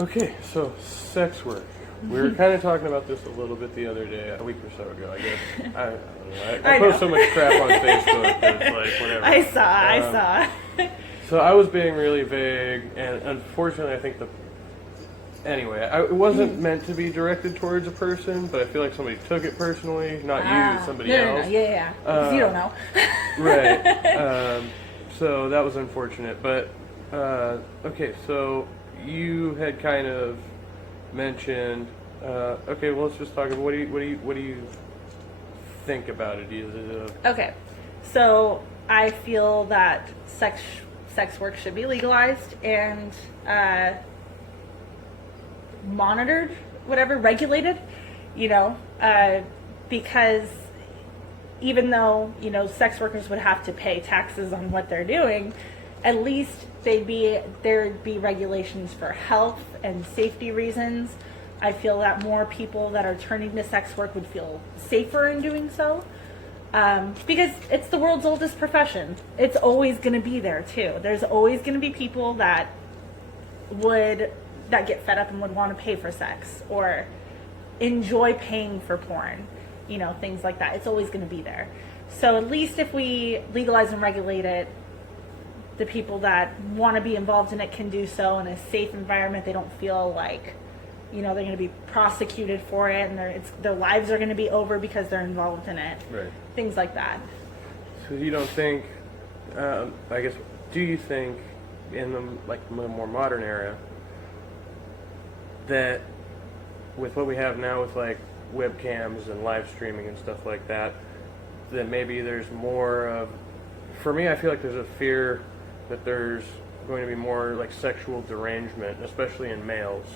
Okay, so sex work. We were kind of talking about this a little bit the other day, a week or so ago, I guess. I don't know. I post so much crap on Facebook that it's like, whatever. I saw. So I was being really vague, and unfortunately I think Anyway, it wasn't meant to be directed towards a person, but I feel like somebody took it personally. Not you, somebody else. No. Yeah. Because you don't know. Right. So that was unfortunate. But, okay, so you had kind of mentioned, okay, well, let's just talk about what do you think about it? Is it Okay. So I feel that sex work should be legalized and monitored, regulated, because even though, sex workers would have to pay taxes on what they're doing, at least there'd be regulations for health and safety reasons. I feel that more people that are turning to sex work would feel safer in doing so. Because it's the world's oldest profession. It's always going to be there too. There's always going to be people that get fed up and would want to pay for sex or enjoy paying for porn, things like that. It's always going to be there. So at least if we legalize and regulate it, the people that want to be involved in it can do so in a safe environment. They don't feel like, they're going to be prosecuted for it and their lives are going to be over because they're involved in it. right? Things like that. So you don't think? I guess. Do you think in the more modern era that with what we have now with like webcams and live streaming and stuff like that maybe there's more of, for me, I feel like there's a fear that there's going to be more like sexual derangement, especially in males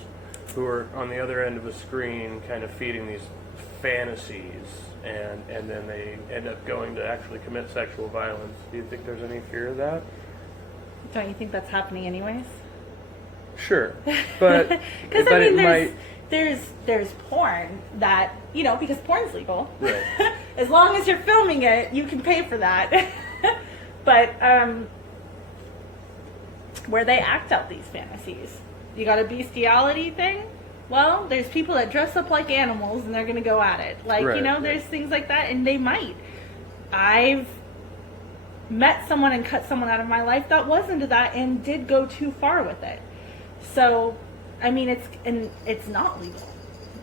who are on the other end of the screen kind of feeding these fantasies and then they end up going to actually commit sexual violence. Do you think there's any fear of that? Don't you think that's happening anyways? Sure, but because there's porn that because porn's legal. Right. As long as you're filming it, you can pay for that. But where they act out these fantasies, you got a bestiality thing. Well, there's people that dress up like animals and they're gonna go at it. Like there's things like that, and they might. I've met someone and cut someone out of my life that was into that and did go too far with it. So, I mean, it's not legal,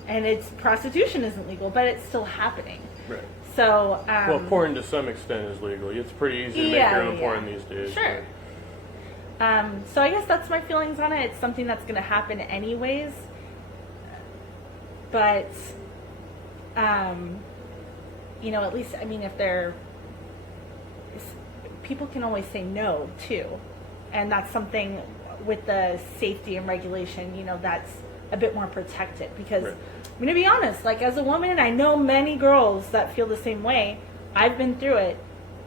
and prostitution isn't legal, but it's still happening. Right. So, well, porn to some extent is legal. It's pretty easy to make your own porn these days. Sure. So I guess that's my feelings on it. It's something that's going to happen anyways. But, at least, if people can always say no too, and that's something with the safety and regulation, that's a bit more protected because I'm going to be honest, like as a woman, I know many girls that feel the same way. I've been through it.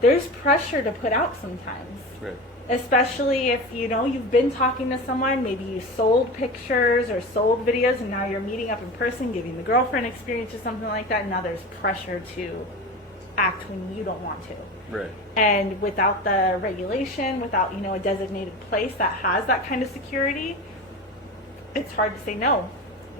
There's pressure to put out sometimes. Right. Especially if, you've been talking to someone, maybe you sold pictures or sold videos and now you're meeting up in person, giving the girlfriend experience or something like that. And now there's pressure to act when you don't want to. Right. And without the regulation, without, a designated place that has that kind of security, it's hard to say no.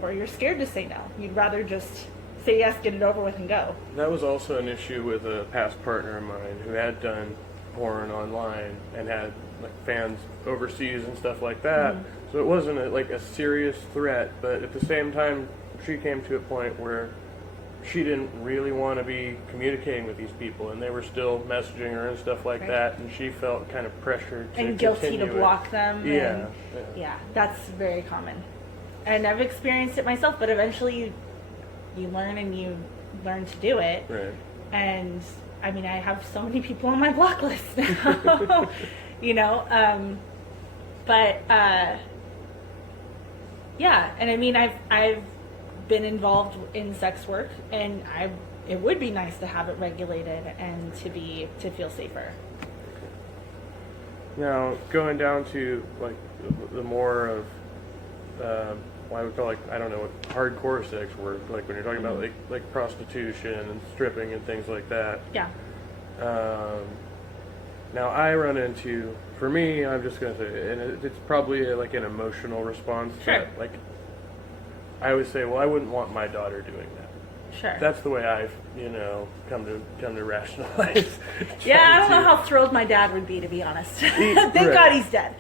Or you're scared to say no. You'd rather just say yes, get it over with, and go. That was also an issue with a past partner of mine who had done porn online and had like fans overseas and stuff like that. Mm-hmm. So it wasn't a serious threat, but at the same time, she came to a point where she didn't really want to be communicating with these people, and they were still messaging her and stuff like that, and she felt kind of pressured to and guilty to block them. Yeah. Yeah, that's very common. And I've experienced it myself, but eventually you learn and you learn to do it. Right. And I have so many people on my block list now, but yeah, and I've been involved in sex work, and it would be nice to have it regulated and to feel safer. Now, going down to like the more of what I would call hardcore sex work, like when you're talking about like prostitution and stripping and things like that. Yeah. Now I run into, for me, I'm just gonna say, and it's probably like an emotional response. Sure. That, like, I would say, well, I wouldn't want my daughter doing that. Sure. That's the way I've, come to rationalize. Yeah, I don't know how thrilled my dad would be, to be honest. Thank God he's dead.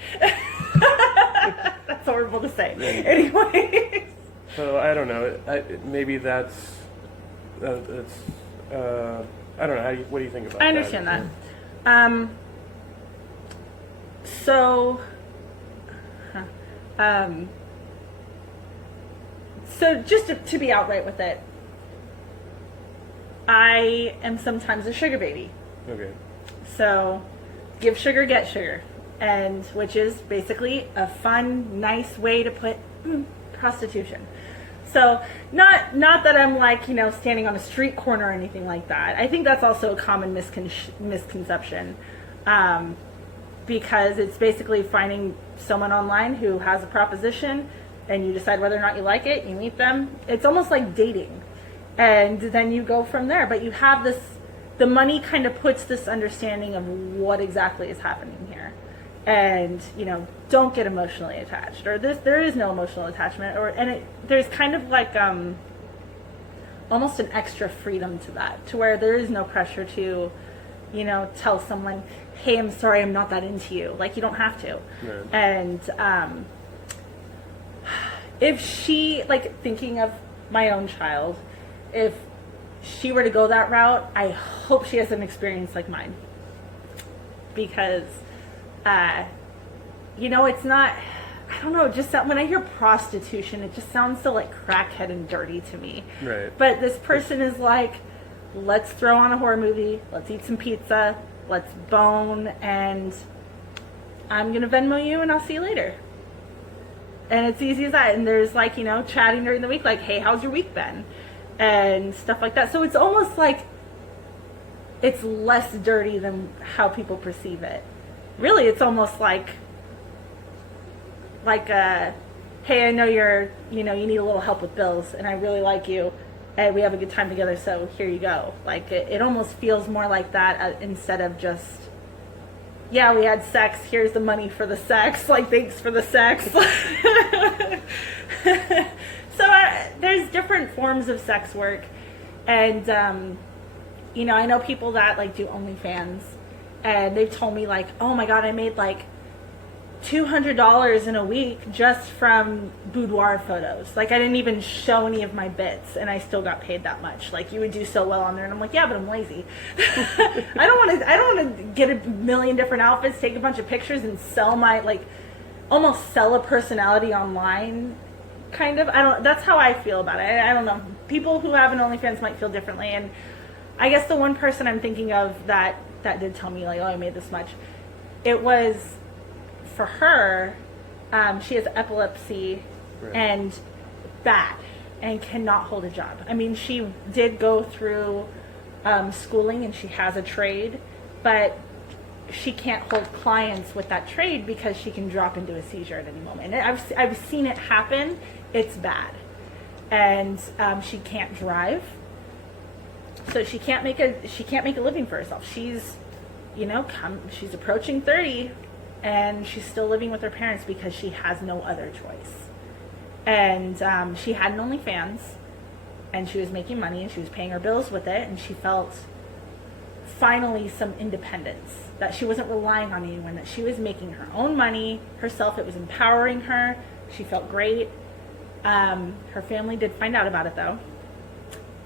That's horrible to say. Anyway. So I don't know. Maybe that's I don't know. What do you think about that? I understand that. So just to be outright with it, I am sometimes a sugar baby. Okay. So, give sugar, get sugar, and which is basically a fun, nice way to put prostitution. So, not that I'm like, standing on a street corner or anything like that. I think that's also a common misconception, because it's basically finding someone online who has a proposition, and you decide whether or not you like it. You meet them. It's almost like dating, and then you go from there. But you have this. The money kind of puts this understanding of what exactly is happening here. And, don't get emotionally attached. Or there is no emotional attachment. There's kind of like almost an extra freedom to that. To where there is no pressure to, tell someone, hey, I'm sorry, I'm not that into you. Like, you don't have to. No. And if she, like, thinking of my own child, if she were to go that route, I hope she has an experience like mine. Because, it's not, I don't know, just when I hear prostitution, it just sounds so like crackhead and dirty to me. Right. But this person is like, let's throw on a horror movie, let's eat some pizza, let's bone, and I'm going to Venmo you and I'll see you later. And it's easy as that. And there's like, chatting during the week, like, hey, how's your week been? And stuff like that. So it's almost like it's less dirty than how people perceive it. Really, it's almost like hey, I know you need a little help with bills, and I really like you, and we have a good time together, so here you go. Like, it almost feels more like that instead of just, yeah, we had sex, here's the money for the sex, like, thanks for the sex. So there's different forms of sex work, and I know people that like do OnlyFans, and they've told me like, oh my god, I made like $200 in a week just from boudoir photos. Like, I didn't even show any of my bits, and I still got paid that much. Like, you would do so well on there, and I'm like, yeah, but I'm lazy. I don't want to get a million different outfits, take a bunch of pictures, and sell almost sell a personality online. Kind of. That's how I feel about it. I don't know. People who have an OnlyFans might feel differently, and I guess the one person I'm thinking of that did tell me like, oh, I made this much. It was for her. She has epilepsy, right, and bad, and cannot hold a job. I mean, she did go through schooling, and she has a trade, but she can't hold clients with that trade because she can drop into a seizure at any moment. And I've seen it happen. It's bad. And she can't drive, so she can't make a living for herself. She's she's approaching 30, and she's still living with her parents because she has no other choice. And she had an OnlyFans, and she was making money, and she was paying her bills with it, and she felt finally some independence, that she wasn't relying on anyone, that she was making her own money herself. It was empowering her. She felt great. Her family did find out about it though,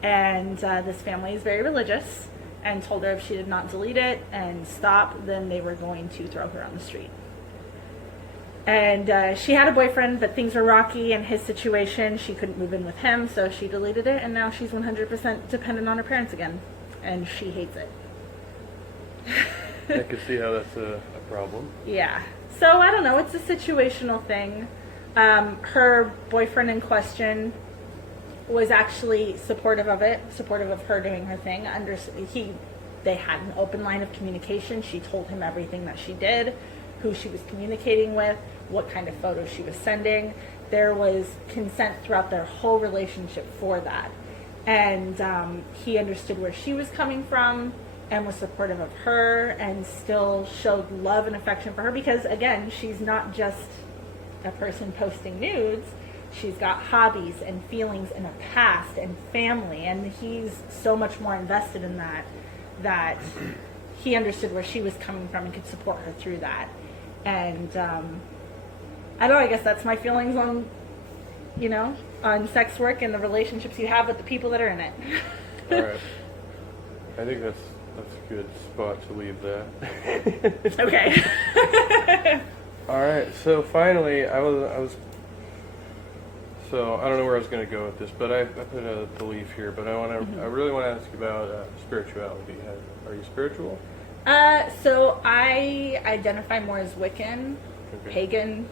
and this family is very religious, and told her if she did not delete it and stop, then they were going to throw her on the street. And she had a boyfriend, but things were rocky in his situation. She couldn't move in with him, so she deleted it, and now she's 100% dependent on her parents again, and she hates it. I could see how that's a problem. Yeah. So, I don't know. It's a situational thing. Her boyfriend in question was actually supportive of it, supportive of her doing her thing. They had an open line of communication. She told him everything that she did, who she was communicating with, what kind of photos she was sending. There was consent throughout their whole relationship for that. And he understood where she was coming from, and was supportive of her and still showed love and affection for her, because again, she's not just a person posting nudes. She's got hobbies and feelings and a past and family, and he's so much more invested in that he understood where she was coming from and could support her through that. And I don't know, I guess that's my feelings on, you know, on sex work and the relationships you have with the people that are in it. All right. I think that's a good spot to leave that. Okay. All right. So finally, I was. So I don't know where I was going to go with this, but I put a belief here. But I really want to ask you about spirituality. Are you spiritual? So I identify more as Wiccan, pagan,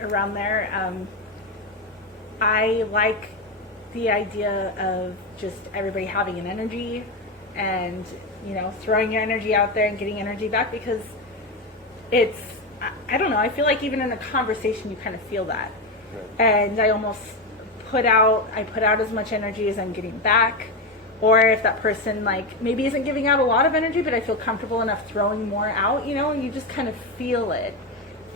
around there. I like the idea of just everybody having an energy and, you know, throwing your energy out there and getting energy back, because it's, I don't know, I feel like even in a conversation you kind of feel that. Right. And I almost put out as much energy as I'm getting back. Or if that person, like, maybe isn't giving out a lot of energy, but I feel comfortable enough throwing more out, you know, and you just kind of feel it.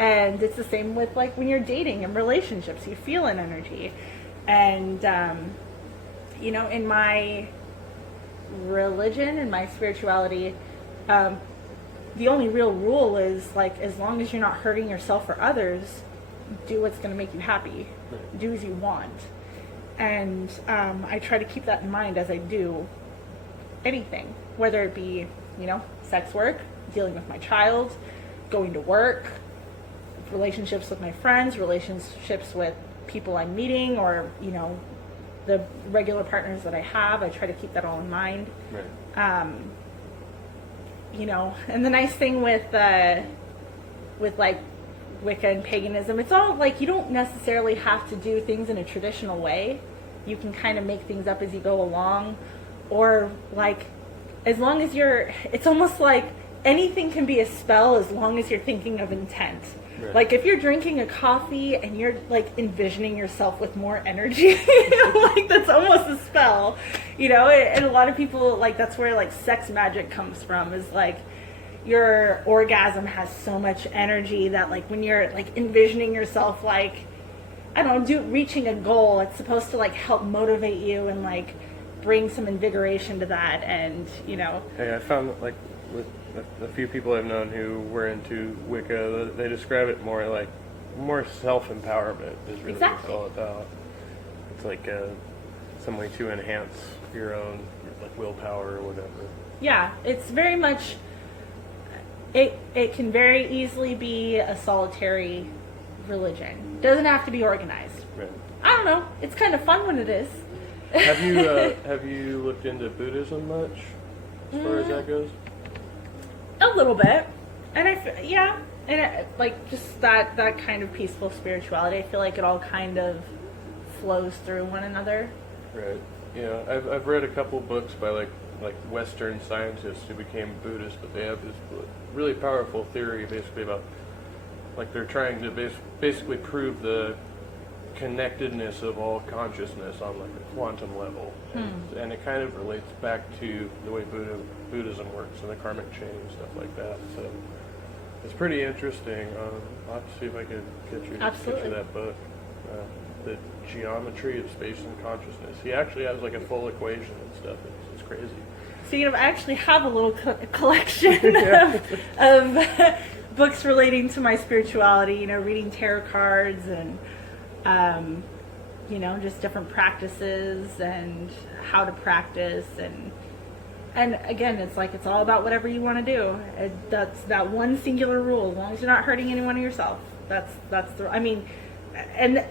And it's the same with, like, when you're dating and relationships, you feel an energy. And, you know, in my religion and my spirituality, the only real rule is, like, as long as you're not hurting yourself or others, do what's going to make you happy. Do as you want. And I try to keep that in mind as I do anything, whether it be, you know, sex work, dealing with my child, going to work, relationships with my friends, relationships with people I'm meeting, or, you know, the regular partners that I have. I try to keep that all in mind. Right. You know, and the nice thing with like Wicca and paganism, it's all like, you don't necessarily have to do things in a traditional way. You can kind of make things up as you go along, or like, as long as it's almost like anything can be a spell as long as you're thinking of intent. Right. Like if you're drinking a coffee and you're like envisioning yourself with more energy, like that's almost a spell, you know. And a lot of people, like, that's where like sex magic comes from, is like your orgasm has so much energy that, like, when you're like envisioning yourself, like, I don't know, reaching a goal, it's supposed to like help motivate you and like bring some invigoration to that. And, you know, hey, I found, like, with a few people I've known who were into Wicca, they describe it more like more self-empowerment is really what it's all about. It's like some way to enhance your own, like, willpower or whatever. Yeah, it's very much, it can very easily be a solitary religion. Doesn't have to be organized. Right. I don't know. It's kind of fun when it is. Have you looked into Buddhism much, as far as that goes? A little bit, and like just that kind of peaceful spirituality. I feel like it all kind of flows through one another. Right. Yeah, I've read a couple books by like Western scientists who became Buddhists, but they have this really powerful theory basically about, like, they're trying to basically prove the connectedness of all consciousness on like a quantum level, and it kind of relates back to the way Buddhism works and the karmic chain and stuff like that. So it's pretty interesting. I'll have to see if I can get you that book, The Geometry of Space and Consciousness. He actually has like a full equation and stuff. It's crazy. So, you know, I actually have a little collection of books relating to my spirituality, you know, reading tarot cards and you know, just different practices and how to practice, and again, it's like, it's all about whatever you want to do. That's that one singular rule. As long as you're not hurting anyone or yourself, that's the, I mean, and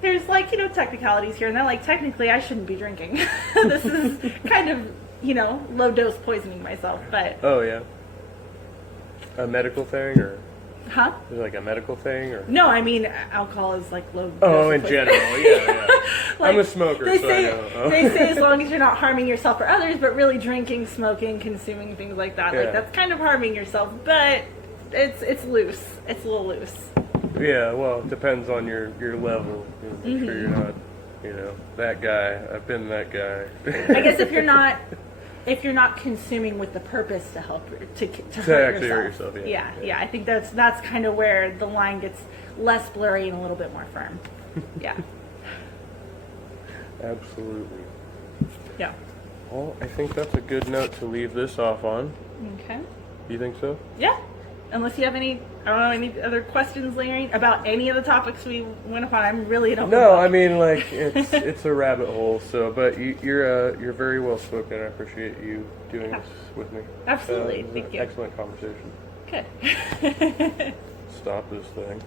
there's, like, you know, technicalities here and there. Like, technically I shouldn't be drinking. This is kind of, you know, low dose poisoning myself, but oh yeah, a medical thing, or huh? Is it like a medical thing, or? No, I mean, alcohol is like low. Oh, in general, yeah. Like, I'm a smoker, so I know. They say as long as you're not harming yourself or others, but really drinking, smoking, consuming things like that, like that's kind of harming yourself. But it's loose. It's a little loose. Yeah, well, it depends on your level. Make sure you're not, you know, that guy. I've been that guy. I guess if you're not if you're not consuming with the purpose to help to hurt actually yourself. Yeah. I think that's kind of where the line gets less blurry and a little bit more firm. Yeah. Absolutely. Yeah. Well, I think that's a good note to leave this off on. Okay. You think so? Yeah. Unless you have any other questions lingering about any of the topics we went upon, I'm really don't. No, I mean, like, it's a rabbit hole. So, but you're very well spoken. I appreciate you doing this with me. Absolutely. It was Thank an you. Excellent conversation. Good. Stop this thing.